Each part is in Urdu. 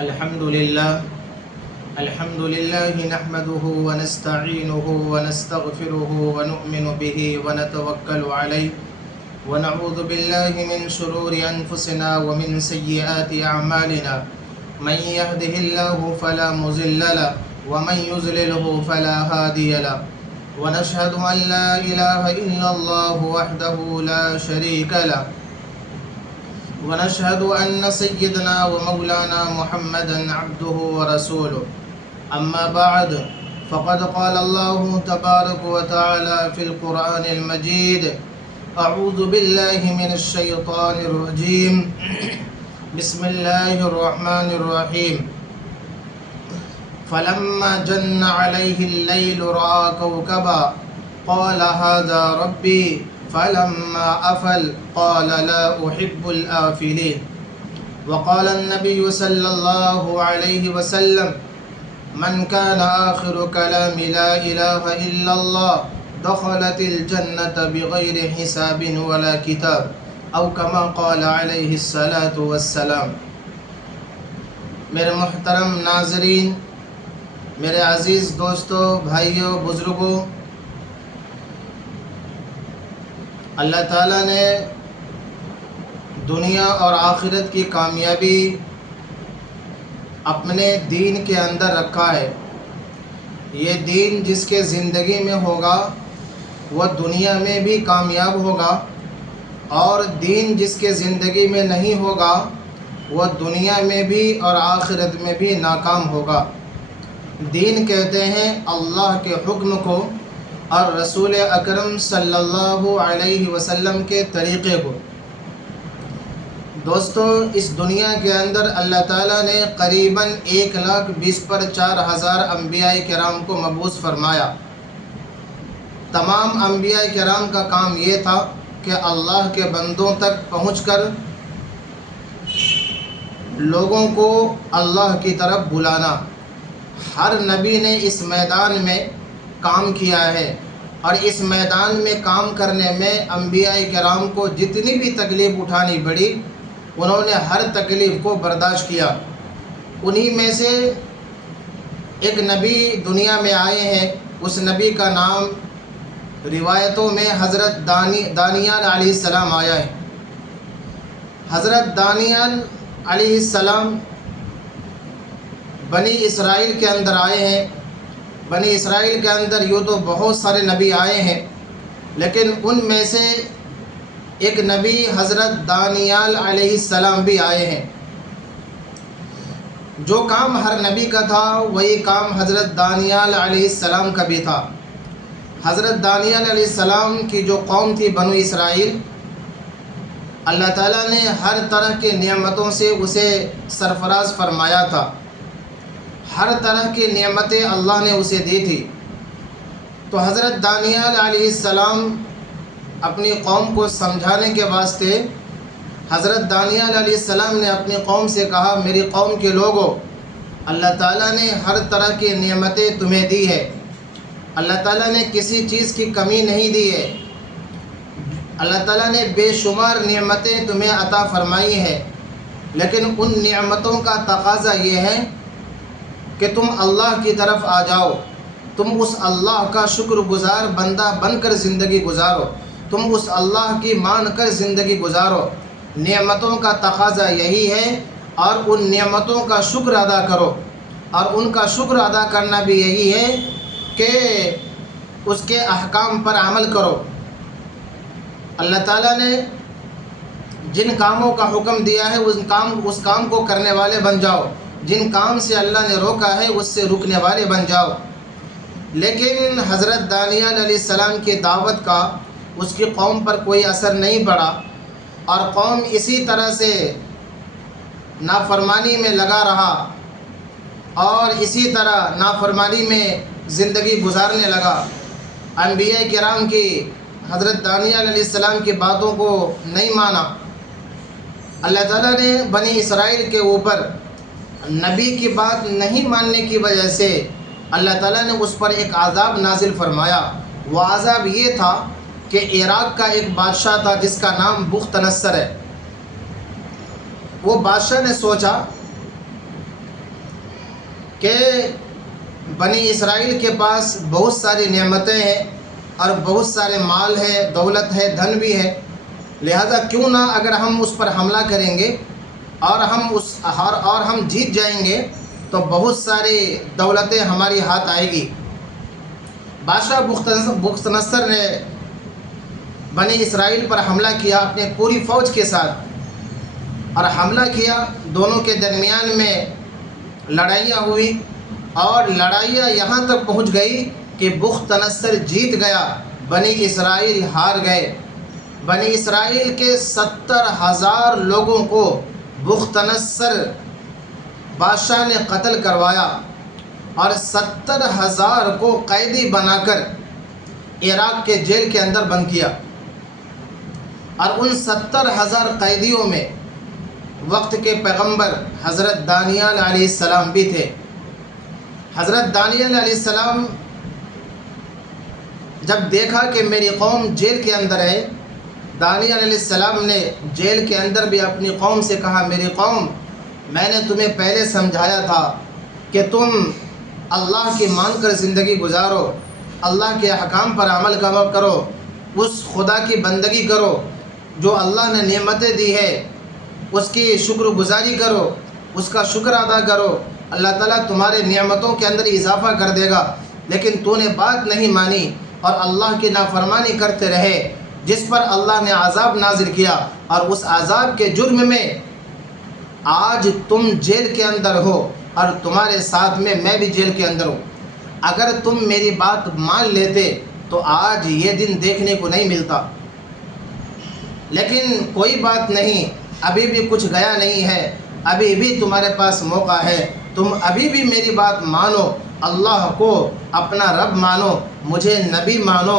الحمد لله نحمده ونستعينه ونستغفره ونؤمن به ونتوكل عليه ونعوذ بالله من شرور أنفسنا ومن سيئات أعمالنا من يهده الله فلا مضل له ومن يضلله فلا هادي له ونشهد أن لا إله إلا الله وحده لا شريك له ونشهد أن سيدنا ومولانا محمدا عبده ورسوله أما بعد فقد قال الله تبارك وتعالى في القرآن المجيد أعوذ بالله من الشيطان الرجيم بسم الله الرحمن الرحيم فلما جن عليه الليل رأى كوكبا قال هذا ربي فلما أفل قال لا أحب الآفلين وقال النبي صلى الله عليه وسلم من كان آخر كلام لا إله إلا الله دخلت الجنة بغير حساب ولا كتاب أو كما قال عليه الصلاة والسلام۔ میرے محترم ناظرین، میرے عزیز دوستوں، بھائیوں، بزرگوں، اللہ تعالیٰ نے دنیا اور آخرت کی کامیابی اپنے دین کے اندر رکھا ہے۔ یہ دین جس کے زندگی میں ہوگا وہ دنیا میں بھی کامیاب ہوگا، اور دین جس کے زندگی میں نہیں ہوگا وہ دنیا میں بھی اور آخرت میں بھی ناکام ہوگا۔ دین کہتے ہیں اللہ کے حکم کو اور رسول اکرم صلی اللہ علیہ وسلم کے طریقے کو۔ دوستو، اس دنیا کے اندر اللہ تعالیٰ نے قریباً 1,20,04,000 انبیاء کرام کو مبعوث فرمایا۔ تمام انبیاء کرام کا کام یہ تھا کہ اللہ کے بندوں تک پہنچ کر لوگوں کو اللہ کی طرف بلانا۔ ہر نبی نے اس میدان میں کام کیا ہے، اور اس میدان میں کام کرنے میں انبیاء کرام کو جتنی بھی تکلیف اٹھانی پڑی انہوں نے ہر تکلیف کو برداشت کیا۔ انہی میں سے ایک نبی دنیا میں آئے ہیں، اس نبی کا نام روایتوں میں حضرت دانیال علیہ السلام آیا ہے۔ حضرت دانیال علیہ السلام بنی اسرائیل کے اندر آئے ہیں۔ بنی اسرائیل کے اندر یوں تو بہت سارے نبی آئے ہیں، لیکن ان میں سے ایک نبی حضرت دانیال علیہ السلام بھی آئے ہیں۔ جو کام ہر نبی کا تھا وہی کام حضرت دانیال علیہ السلام کا بھی تھا۔ حضرت دانیال علیہ السلام کی جو قوم تھی بنو اسرائیل، اللہ تعالیٰ نے ہر طرح کے نعمتوں سے اسے سرفراز فرمایا تھا۔ ہر طرح کی نعمتیں اللہ نے اسے دی تھی۔ تو حضرت دانیال علیہ السلام اپنی قوم کو سمجھانے کے واسطے حضرت دانیال علیہ السلام نے اپنی قوم سے کہا، میری قوم کے لوگوں، اللہ تعالیٰ نے ہر طرح کی نعمتیں تمہیں دی ہے۔ اللہ تعالیٰ نے کسی چیز کی کمی نہیں دی ہے۔ اللہ تعالیٰ نے بے شمار نعمتیں تمہیں عطا فرمائی ہیں، لیکن ان نعمتوں کا تقاضا یہ ہے کہ تم اللہ کی طرف آ جاؤ، تم اس اللہ کا شکر گزار بندہ بن کر زندگی گزارو، تم اس اللہ کی مان کر زندگی گزارو۔ نعمتوں کا تقاضا یہی ہے، اور ان نعمتوں کا شکر ادا کرو، اور ان کا شکر ادا کرنا بھی یہی ہے کہ اس کے احکام پر عمل کرو۔ اللہ تعالیٰ نے جن کاموں کا حکم دیا ہے اس کام کو کرنے والے بن جاؤ، جن کام سے اللہ نے روکا ہے اس سے رکنے والے بن جاؤ۔ لیکن حضرت دانیال علیہ السلام کی دعوت کا اس کی قوم پر کوئی اثر نہیں پڑا، اور قوم اسی طرح سے نافرمانی میں لگا رہا، اور اسی طرح نافرمانی میں زندگی گزارنے لگا۔ انبیاء کرام کی حضرت دانیال علیہ السلام کی باتوں کو نہیں مانا۔ اللہ تعالیٰ نے بنی اسرائیل کے اوپر نبی کی بات نہیں ماننے کی وجہ سے اللہ تعالیٰ نے اس پر ایک عذاب نازل فرمایا۔ وہ عذاب یہ تھا کہ عراق کا ایک بادشاہ تھا جس کا نام بخت نصر ہے۔ وہ بادشاہ نے سوچا کہ بنی اسرائیل کے پاس بہت ساری نعمتیں ہیں اور بہت سارے مال ہے، دولت ہے، دھن بھی ہے، لہذا کیوں نہ اگر ہم اس پر حملہ کریں گے اور ہم جیت جائیں گے تو بہت ساری دولتیں ہماری ہاتھ آئے گی۔ بادشاہ بخت نصر نے بنی اسرائیل پر حملہ کیا اپنے پوری فوج کے ساتھ، اور حملہ کیا، دونوں کے درمیان میں لڑائیاں ہوئی، اور لڑائیاں یہاں تک پہنچ گئی کہ بخت نصر جیت گیا، بنی اسرائیل ہار گئے۔ بنی اسرائیل کے 70,000 لوگوں کو بخت نصر بادشاہ نے قتل کروایا، اور 70,000 کو قیدی بنا کر عراق کے جیل کے اندر بند کیا۔ اور ان 70,000 قیدیوں میں وقت کے پیغمبر حضرت دانیال علیہ السلام بھی تھے۔ حضرت دانیال علیہ السلام جب دیکھا کہ میری قوم جیل کے اندر ہے، دانیال علیہ السلام نے جیل کے اندر بھی اپنی قوم سے کہا، میری قوم، میں نے تمہیں پہلے سمجھایا تھا کہ تم اللہ کی مان کر زندگی گزارو، اللہ کے احکام پر عمل کرو، اس خدا کی بندگی کرو جو اللہ نے نعمتیں دی ہے، اس کی شکر گزاری کرو، اس کا شکر ادا کرو، اللہ تعالیٰ تمہارے نعمتوں کے اندر اضافہ کر دے گا۔ لیکن تو نے بات نہیں مانی اور اللہ کی نافرمانی کرتے رہے، جس پر اللہ نے عذاب نازل کیا، اور اس عذاب کے جرم میں آج تم جیل کے اندر ہو، اور تمہارے ساتھ میں بھی جیل کے اندر ہوں۔ اگر تم میری بات مان لیتے تو آج یہ دن دیکھنے کو نہیں ملتا، لیکن کوئی بات نہیں، ابھی بھی کچھ گیا نہیں ہے، ابھی بھی تمہارے پاس موقع ہے، تم ابھی بھی میری بات مانو، اللہ کو اپنا رب مانو، مجھے نبی مانو،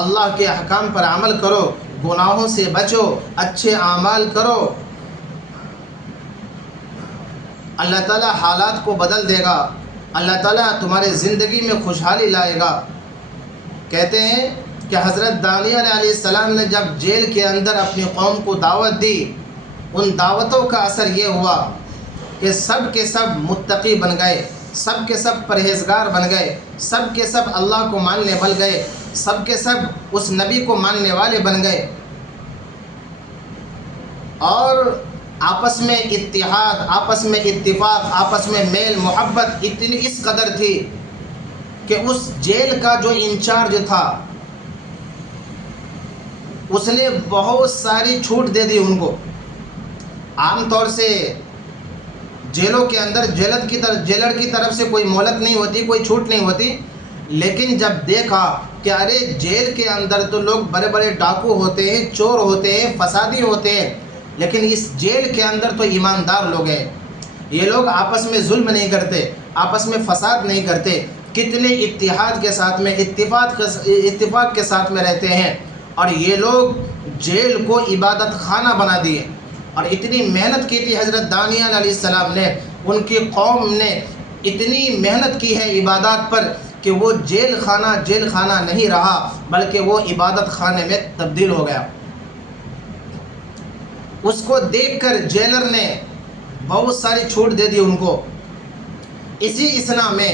اللہ کے احکام پر عمل کرو، گناہوں سے بچو، اچھے اعمال کرو، اللہ تعالیٰ حالات کو بدل دے گا، اللہ تعالیٰ تمہارے زندگی میں خوشحالی لائے گا۔ کہتے ہیں کہ حضرت دانیال علیہ السلام نے جب جیل کے اندر اپنی قوم کو دعوت دی، ان دعوتوں کا اثر یہ ہوا کہ سب کے سب متقی بن گئے، سب کے سب پرہیزگار بن گئے، سب کے سب اللہ کو ماننے بن گئے، سب کے سب اس نبی کو ماننے والے بن گئے، اور آپس میں اتحاد، آپس میں اتفاق، آپس میں میل محبت اتنی اس قدر تھی کہ اس جیل کا جو انچارج تھا اس نے بہت ساری چھوٹ دے دی ان کو۔ عام طور سے جیلوں کے اندر جیلر کی طرف سے کوئی مہلت نہیں ہوتی، کوئی چھوٹ نہیں ہوتی، لیکن جب دیکھا کہ ارے جیل کے اندر تو لوگ بڑے بڑے ڈاکو ہوتے ہیں، چور ہوتے ہیں، فسادی ہوتے ہیں، لیکن اس جیل کے اندر تو ایماندار لوگ ہیں، یہ لوگ آپس میں ظلم نہیں کرتے، آپس میں فساد نہیں کرتے، کتنے اتحاد کے ساتھ میں اتفاق کے ساتھ میں رہتے ہیں، اور یہ لوگ جیل کو عبادت خانہ بنا دیے۔ اور اتنی محنت کی تھی حضرت دانیال علیہ السلام نے، ان کی قوم نے اتنی محنت کی ہے عبادات پر کہ وہ جیل خانہ نہیں رہا، بلکہ وہ عبادت خانے میں تبدیل ہو گیا۔ اس کو دیکھ کر جیلر نے بہت ساری چھوٹ دے دی ان کو۔ اسی اثنا میں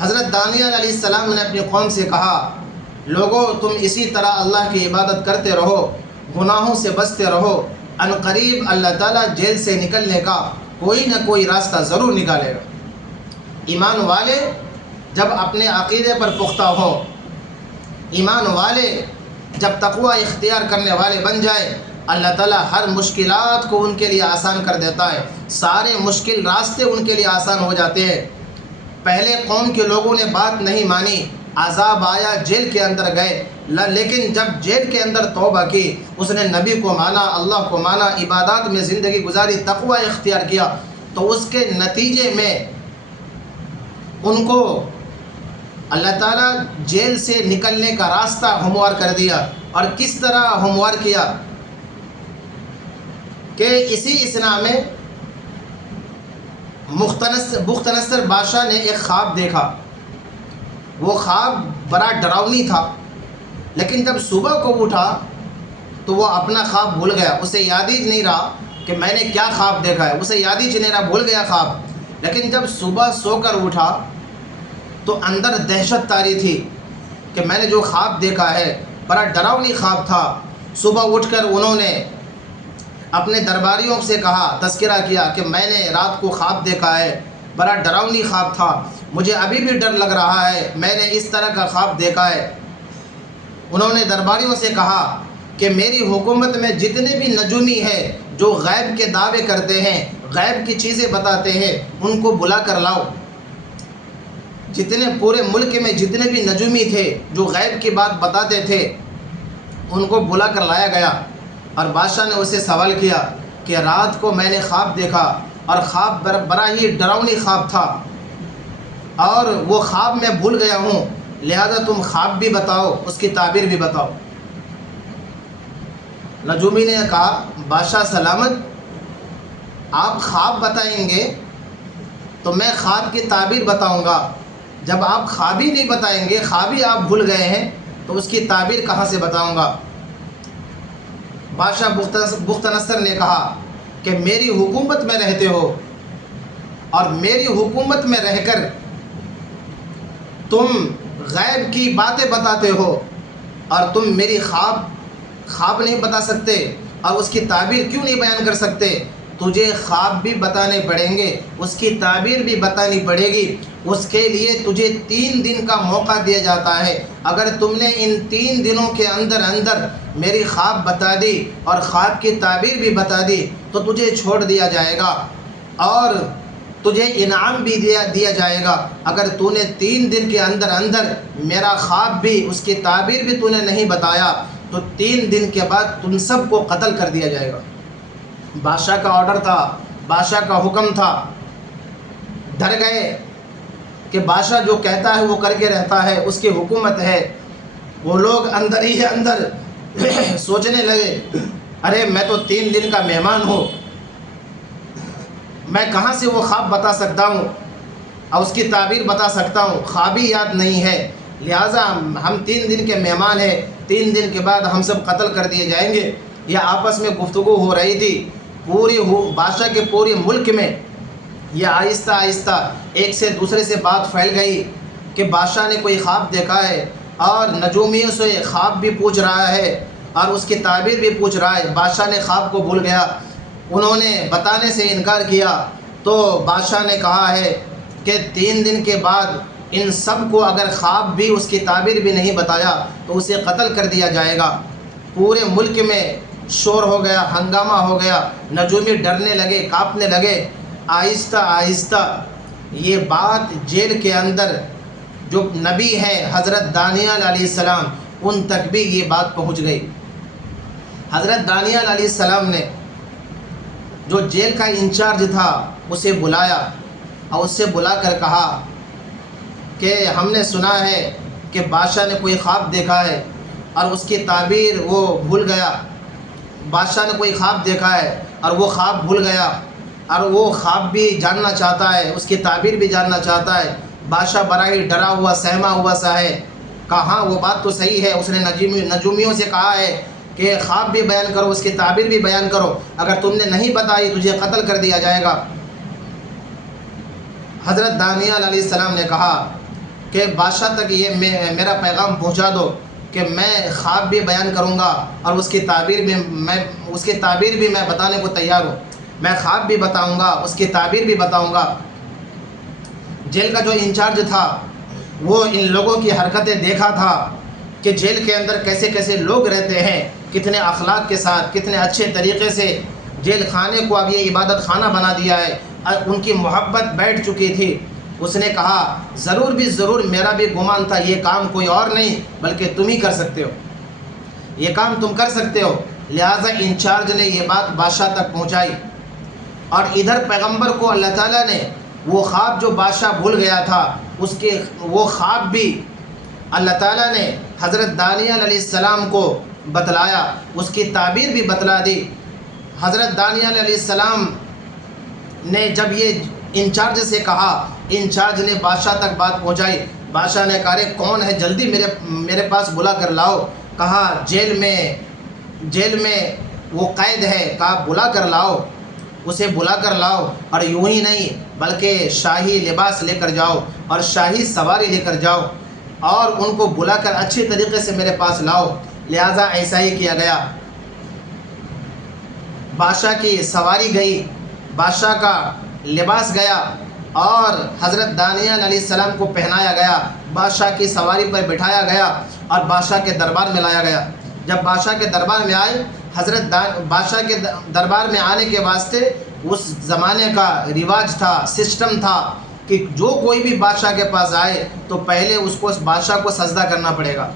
حضرت دانیال علیہ السلام نے اپنی قوم سے کہا، لوگو تم اسی طرح اللہ کی عبادت کرتے رہو، گناہوں سے بچتے رہو، ان قریب اللہ تعالیٰ جیل سے نکلنے کا کوئی نہ کوئی راستہ ضرور نکالے گا۔ ایمان والے جب اپنے عقیدے پر پختہ ہوں، ایمان والے جب تقوی اختیار کرنے والے بن جائے، اللہ تعالیٰ ہر مشکلات کو ان کے لیے آسان کر دیتا ہے، سارے مشکل راستے ان کے لیے آسان ہو جاتے ہیں۔ پہلے قوم کے لوگوں نے بات نہیں مانی، عذاب آیا، جیل کے اندر گئے، لیکن جب جیل کے اندر توبہ کی، اس نے نبی کو مانا، اللہ کو مانا، عبادات میں زندگی گزاری، تقوی اختیار کیا، تو اس کے نتیجے میں ان کو اللہ تعالیٰ جیل سے نکلنے کا راستہ ہموار کر دیا۔ اور کس طرح ہموار کیا کہ اسی اثنا میں بخت نصر بادشاہ نے ایک خواب دیکھا۔ وہ خواب بڑا ڈراؤنی تھا، لیکن جب صبح کو اٹھا تو وہ اپنا خواب بھول گیا، اسے یاد ہی نہیں رہا کہ میں نے کیا خواب دیکھا ہے، اسے یاد ہی نہیں رہا، بھول گیا خواب۔ لیکن جب صبح سو کر اٹھا تو اندر دہشت طاری تھی کہ میں نے جو خواب دیکھا ہے بڑا ڈراؤنی خواب تھا۔ صبح اٹھ کر انہوں نے اپنے درباریوں سے کہا، تذکرہ کیا کہ میں نے رات کو خواب دیکھا ہے، بڑا ڈراؤنی خواب تھا، مجھے ابھی بھی ڈر لگ رہا ہے، میں نے اس طرح کا خواب دیکھا ہے۔ انہوں نے درباریوں سے کہا کہ میری حکومت میں جتنے بھی نجومی ہیں جو غیب کے دعوے کرتے ہیں، غیب کی چیزیں بتاتے ہیں، ان کو بلا کر لاؤ۔ جتنے پورے ملک میں جتنے بھی نجومی تھے جو غیب کی بات بتاتے تھے، ان کو بلا کر لایا گیا۔ اور بادشاہ نے اسے سوال کیا کہ رات کو میں نے خواب دیکھا اور خواب بڑا ہی ڈراؤنی خواب تھا، اور وہ خواب میں بھول گیا ہوں، لہذا تم خواب بھی بتاؤ، اس کی تعبیر بھی بتاؤ۔ نجومی نے کہا، بادشاہ سلامت، آپ خواب بتائیں گے تو میں خواب کی تعبیر بتاؤں گا، جب آپ خواب ہی نہیں بتائیں گے، خواب ہی آپ بھول گئے ہیں، تو اس کی تعبیر کہاں سے بتاؤں گا؟ بادشاہ بخت نصر نے کہا کہ میری حکومت میں رہتے ہو اور میری حکومت میں رہ کر تم غیب کی باتیں بتاتے ہو، اور تم میری خواب نہیں بتا سکتے اور اس کی تعبیر کیوں نہیں بیان کر سکتے؟ تجھے خواب بھی بتانے پڑیں گے، اس کی تعبیر بھی بتانی پڑے گی۔ اس کے لیے تجھے 3 دن کا موقع دیا جاتا ہے، اگر تم نے ان 3 دنوں کے اندر میری خواب بتا دی اور خواب کی تعبیر بھی بتا دی تو تجھے چھوڑ دیا جائے گا اور تجھے انعام بھی دیا جائے گا۔ اگر تو نے 3 دن کے اندر میرا خواب بھی اس کی تعبیر بھی تو نے نہیں بتایا تو 3 دن کے بعد تم سب کو قتل کر دیا جائے گا۔ بادشاہ کا آرڈر تھا، بادشاہ کا حکم تھا۔ ڈر گئے کہ بادشاہ جو کہتا ہے وہ کر کے رہتا ہے، اس کی حکومت ہے۔ وہ لوگ اندر ہی اندر سوچنے لگے، ارے میں تو 3 دن کا مہمان ہوں، میں کہاں سے وہ خواب بتا سکتا ہوں اور اس کی تعبیر بتا سکتا ہوں، خواب ہی یاد نہیں ہے، لہٰذا ہم 3 دن کے مہمان ہیں، 3 دن کے بعد ہم سب قتل کر دیے جائیں گے۔ یہ آپس میں گفتگو ہو رہی تھی بادشاہ کے پورے ملک میں۔ یہ آہستہ آہستہ ایک سے دوسرے سے بات پھیل گئی کہ بادشاہ نے کوئی خواب دیکھا ہے اور نجومیوں سے خواب بھی پوچھ رہا ہے اور اس کی تعبیر بھی پوچھ رہا ہے۔ بادشاہ نے خواب کو بھول گیا، انہوں نے بتانے سے انکار کیا، تو بادشاہ نے کہا ہے کہ 3 دن کے بعد ان سب کو اگر خواب بھی اس کی تعبیر بھی نہیں بتایا تو اسے قتل کر دیا جائے گا۔ پورے ملک میں شور ہو گیا، ہنگامہ ہو گیا، نجومی ڈرنے لگے، کانپنے لگے۔ آہستہ آہستہ یہ بات جیل کے اندر جو نبی ہیں حضرت دانیال علیہ السلام، ان تک بھی یہ بات پہنچ گئی۔ حضرت دانیال علیہ السلام نے جو جیل کا انچارج تھا اسے بلایا اور اس سے بلا کر کہا کہ ہم نے سنا ہے کہ بادشاہ نے کوئی خواب دیکھا ہے اور اس کی تعبیر وہ بھول گیا۔ بادشاہ نے کوئی خواب دیکھا ہے اور وہ خواب بھول گیا اور وہ خواب بھی جاننا چاہتا ہے، اس کی تعبیر بھی جاننا چاہتا ہے۔ بادشاہ بڑا ہی ڈرا ہوا سہما ہوا سا ہے۔ کہا وہ بات تو صحیح ہے، اس نے نجومیوں سے کہا ہے کہ خواب بھی بیان کرو، اس کی تعبیر بھی بیان کرو، اگر تم نے نہیں بتائی تجھے قتل کر دیا جائے گا۔ حضرت دانیال علیہ السلام نے کہا کہ بادشاہ تک یہ میرا پیغام پہنچا دو کہ میں خواب بھی بیان کروں گا اور اس کی تعبیر بھی میں بتانے کو تیار ہوں، میں خواب بھی بتاؤں گا، اس کی تعبیر بھی بتاؤں گا۔ جیل کا جو انچارج تھا وہ ان لوگوں کی حرکتیں دیکھا تھا کہ جیل کے اندر کیسے کیسے لوگ رہتے ہیں، کتنے اخلاق کے ساتھ، کتنے اچھے طریقے سے جیل خانے کو اب یہ عبادت خانہ بنا دیا ہے، ان کی محبت بیٹھ چکی تھی۔ اس نے کہا ضرور میرا بھی گمان تھا یہ کام کوئی اور نہیں بلکہ تم ہی کر سکتے ہو، یہ کام تم کر سکتے ہو، لہٰذا انچارج نے یہ بات بادشاہ تک پہنچائی۔ اور ادھر پیغمبر کو اللہ تعالیٰ نے وہ خواب جو بادشاہ بھول گیا تھا وہ خواب بھی اللہ تعالیٰ نے حضرت دانیال علیہ السلام کو بتلایا، اس کی تعبیر بھی بتلا دی۔ حضرت دانیال علیہ السلام نے جب یہ انچارج سے کہا، انچارج نے بادشاہ تک بات پہنچائی۔ بادشاہ نے کہا کون ہے، جلدی میرے پاس بلا کر لاؤ۔ کہا جیل میں وہ قید ہے، کہا بلا کر لاؤ۔ اسے بلا کر لاؤ، اور یوں ہی نہیں بلکہ شاہی لباس لے کر جاؤ اور شاہی سواری لے کر جاؤ اور ان کو بلا کر اچھی طریقے سے میرے پاس لاؤ۔ لہٰذا ایسا ہی کیا گیا۔ بادشاہ کی سواری گئی، بادشاہ کا لباس گیا اور حضرت دانیال علیہ السلام کو پہنایا گیا، بادشاہ کی سواری پر بٹھایا گیا اور بادشاہ کے دربار میں لایا گیا۔ جب بادشاہ کے دربار میں آئے، بادشاہ کے دربار میں آنے کے واسطے اس زمانے کا رواج تھا، سسٹم تھا کہ جو کوئی بھی بادشاہ کے پاس آئے تو پہلے اس کو اس بادشاہ کو سجدہ کرنا پڑے گا۔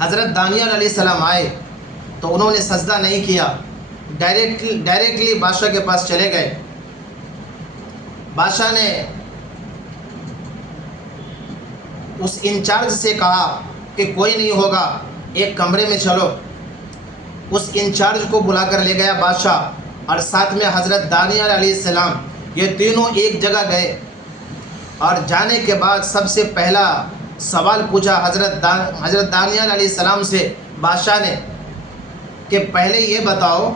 حضرت دانیال علیہ السلام آئے تو انہوں نے سجدہ نہیں کیا، ڈائریکٹلی بادشاہ کے پاس چلے گئے۔ بادشاہ نے اس انچارج سے کہا کہ کوئی نہیں ہوگا، ایک کمرے میں چلو۔ اس انچارج کو بلا کر لے گیا بادشاہ اور ساتھ میں حضرت دانیال علیہ السلام، یہ تینوں ایک جگہ گئے اور جانے کے بعد سب سے پہلا سوال پوچھا حضرت دانیال علیہ السلام سے بادشاہ نے کہ پہلے یہ بتاؤ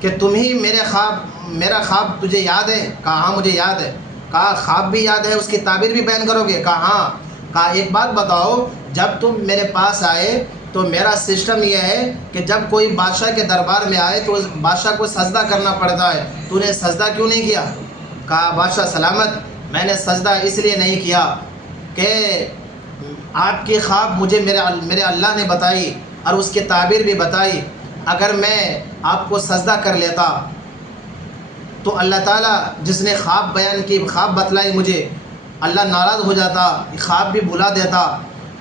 کہ تم ہی میرا خواب تجھے یاد ہے؟ کہا ہاں مجھے یاد ہے۔ کہا خواب بھی یاد ہے، اس کی تعبیر بھی بیان کرو گے؟ کہا ہاں۔ کہا ایک بات بتاؤ، جب تم میرے پاس آئے تو میرا سسٹم یہ ہے کہ جب کوئی بادشاہ کے دربار میں آئے تو اس بادشاہ کو سجدہ کرنا پڑتا ہے، تو نے سجدہ کیوں نہیں کیا؟ کہا بادشاہ سلامت، میں نے سجدہ اس لیے نہیں کیا کہ آپ کی خواب مجھے میرے اللہ نے بتائی اور اس کی تعبیر بھی بتائی۔ اگر میں آپ کو سجدہ کر لیتا تو اللہ تعالیٰ جس نے خواب بیان کی، خواب بتلائی مجھے، اللہ ناراض ہو جاتا، خواب بھی بھلا دیتا،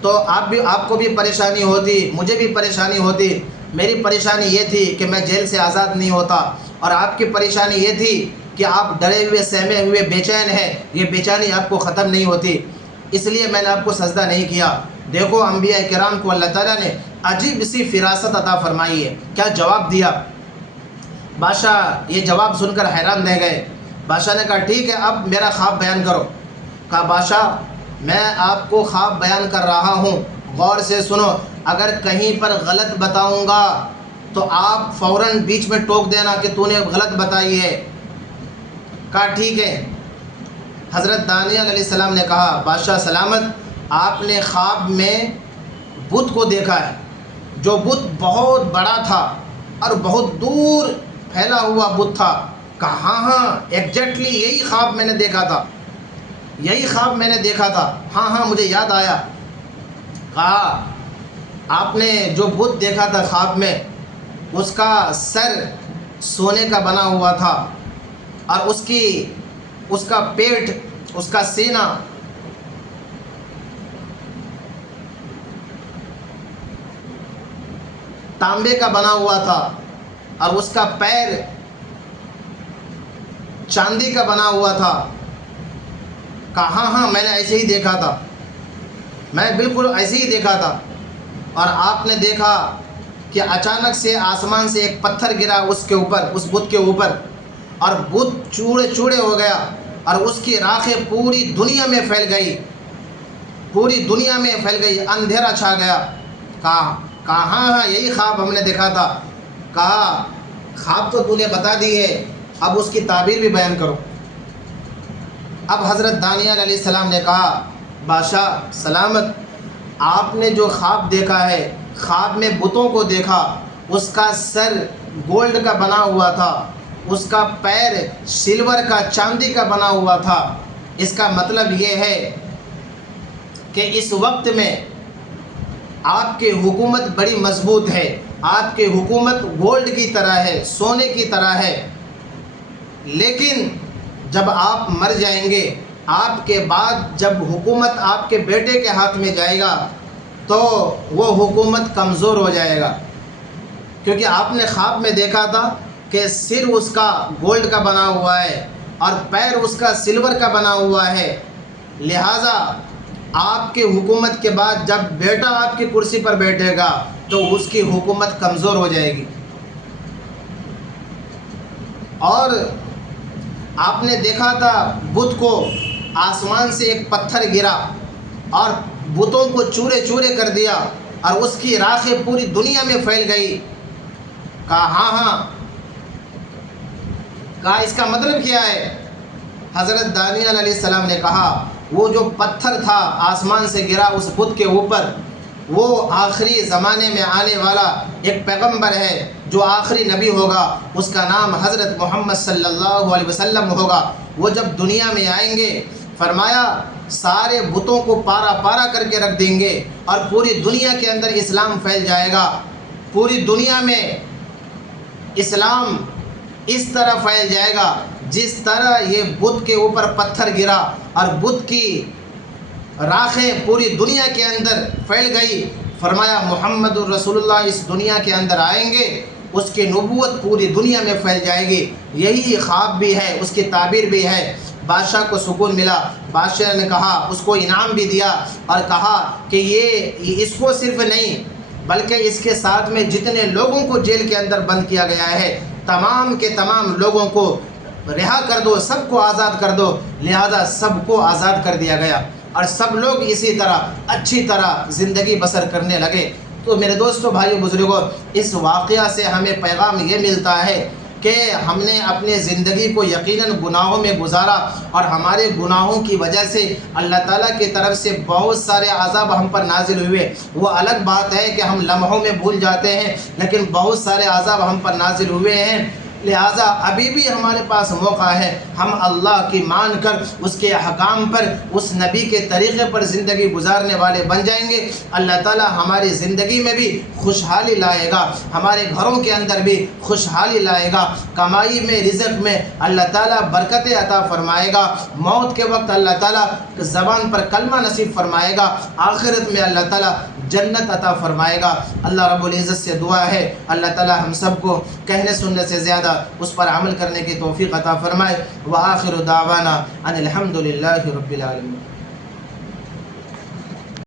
تو آپ کو بھی پریشانی ہوتی، مجھے بھی پریشانی ہوتی۔ میری پریشانی یہ تھی کہ میں جیل سے آزاد نہیں ہوتا، اور آپ کی پریشانی یہ تھی کہ آپ ڈرے ہوئے سہمے ہوئے بے چین ہیں، یہ بے چینی آپ کو ختم نہیں ہوتی، اس لیے میں نے آپ کو سجدہ نہیں کیا۔ دیکھو انبیاء کرام کو اللہ تعالیٰ نے عجیب سی فراست عطا فرمائی ہے، کیا جواب دیا۔ بادشاہ یہ جواب سن کر حیران رہ گئے۔ بادشاہ نے کہا ٹھیک ہے، اب میرا خواب بیان کرو۔ کہا بادشاہ میں آپ کو خواب بیان کر رہا ہوں، غور سے سنو، اگر کہیں پر غلط بتاؤں گا تو آپ فوراً بیچ میں ٹوک دینا کہ تو نے غلط بتائی ہے۔ کہا ٹھیک ہے۔ حضرت دانیال علیہ السلام نے کہا بادشاہ سلامت، آپ نے خواب میں بت کو دیکھا ہے، جو بت بہت بڑا تھا اور بہت دور پھیلا ہوا بت تھا۔ کہا ہاں ہاں ایگزیکٹلی یہی خواب میں نے دیکھا تھا، یہی خواب میں نے دیکھا تھا، ہاں ہاں مجھے یاد آیا۔ کہا آپ نے جو بت دیکھا تھا خواب میں، اس کا سر سونے کا بنا ہوا تھا اور اس کا پیٹ، اس کا سینہ تانبے کا بنا ہوا تھا اور اس کا پیر چاندی کا بنا ہوا تھا۔ کہا ہاں ہاں میں نے ایسے ہی دیکھا تھا، میں بالکل ایسے ہی دیکھا تھا۔ اور آپ نے دیکھا کہ اچانک سے آسمان سے ایک پتھر گرا اس کے اوپر، اس بت کے اوپر، اور بت چوڑے چوڑے ہو گیا اور اس کی راکھیں پوری دنیا میں پھیل گئی، پوری دنیا میں پھیل گئی، اندھیرا چھا گیا۔ کہا ہاں ہاں یہی خواب ہم نے دیکھا تھا۔ کہا خواب تو تو نے بتا دی ہے، اب اس کی تعبیر بھی بیان کرو۔ اب حضرت دانیال علیہ السلام نے کہا بادشاہ سلامت، آپ نے جو خواب دیکھا ہے، خواب میں بتوں کو دیکھا، اس کا سر گولڈ کا بنا ہوا تھا، اس کا پیر سلور کا، چاندی کا بنا ہوا تھا۔ اس کا مطلب یہ ہے کہ اس وقت میں آپ کی حکومت بڑی مضبوط ہے، آپ کی حکومت گولڈ کی طرح ہے، سونے کی طرح ہے، لیکن جب آپ مر جائیں گے، آپ کے بعد جب حکومت آپ کے بیٹے کے ہاتھ میں جائے گا تو وہ حکومت کمزور ہو جائے گا، کیونکہ آپ نے خواب میں دیکھا تھا کہ سر اس کا گولڈ کا بنا ہوا ہے اور پیر اس کا سلور کا بنا ہوا ہے، لہٰذا آپ کی حکومت کے بعد جب بیٹا آپ کی کرسی پر بیٹھے گا تو اس کی حکومت کمزور ہو جائے گی۔ اور آپ نے دیکھا تھا بت کو، آسمان سے ایک پتھر گرا اور بتوں کو چورے چورے کر دیا اور اس کی راکھیں پوری دنیا میں پھیل گئی۔ کہا ہاں ہاں کہا اس کا مطلب کیا ہے؟ حضرت دانیال علیہ السلام نے کہا وہ جو پتھر تھا آسمان سے گرا اس بت کے اوپر، وہ آخری زمانے میں آنے والا ایک پیغمبر ہے جو آخری نبی ہوگا، اس کا نام حضرت محمد صلی اللہ علیہ وسلم ہوگا۔ وہ جب دنیا میں آئیں گے، فرمایا سارے بتوں کو پارا پارا کر کے رکھ دیں گے اور پوری دنیا کے اندر اسلام پھیل جائے گا۔ پوری دنیا میں اسلام اس طرح پھیل جائے گا جس طرح یہ بت کے اوپر پتھر گرا اور بت کی راکھیں پوری دنیا کے اندر پھیل گئی۔ فرمایا محمد الرسول اللہ اس دنیا کے اندر آئیں گے، اس کی نبوت پوری دنیا میں پھیل جائے گی۔ یہی خواب بھی ہے، اس کی تعبیر بھی ہے۔ بادشاہ کو سکون ملا، بادشاہ نے کہا، اس کو انعام بھی دیا اور کہا کہ یہ اس کو صرف نہیں بلکہ اس کے ساتھ میں جتنے لوگوں کو جیل کے اندر بند کیا گیا ہے تمام کے تمام لوگوں کو رہا کر دو، سب کو آزاد کر دو۔ لہذا سب کو آزاد کر دیا گیا اور سب لوگ اسی طرح اچھی طرح زندگی بسر کرنے لگے۔ تو میرے دوستو، بھائیو، بزرگوں، اس واقعہ سے ہمیں پیغام یہ ملتا ہے کہ ہم نے اپنے زندگی کو یقیناً گناہوں میں گزارا اور ہمارے گناہوں کی وجہ سے اللہ تعالیٰ کی طرف سے بہت سارے عذاب ہم پر نازل ہوئے۔ وہ الگ بات ہے کہ ہم لمحوں میں بھول جاتے ہیں، لیکن بہت سارے عذاب ہم پر نازل ہوئے ہیں۔ لہٰذا ابھی بھی ہمارے پاس موقع ہے، ہم اللہ کی مان کر اس کے احکام پر، اس نبی کے طریقے پر زندگی گزارنے والے بن جائیں گے۔ اللہ تعالیٰ ہماری زندگی میں بھی خوشحالی لائے گا، ہمارے گھروں کے اندر بھی خوشحالی لائے گا، کمائی میں، رزق میں اللہ تعالیٰ برکتیں عطا فرمائے گا، موت کے وقت اللہ تعالیٰ زبان پر کلمہ نصیب فرمائے گا، آخرت میں اللہ تعالیٰ جنت عطا فرمائے گا۔ اللہ رب العزت سے دعا ہے اللہ تعالیٰ ہم سب کو کہنے سننے سے زیادہ اس پر عمل کرنے کی توفیق عطا فرمائے۔ وآخر دعوانا ان الحمد للہ رب العالمین۔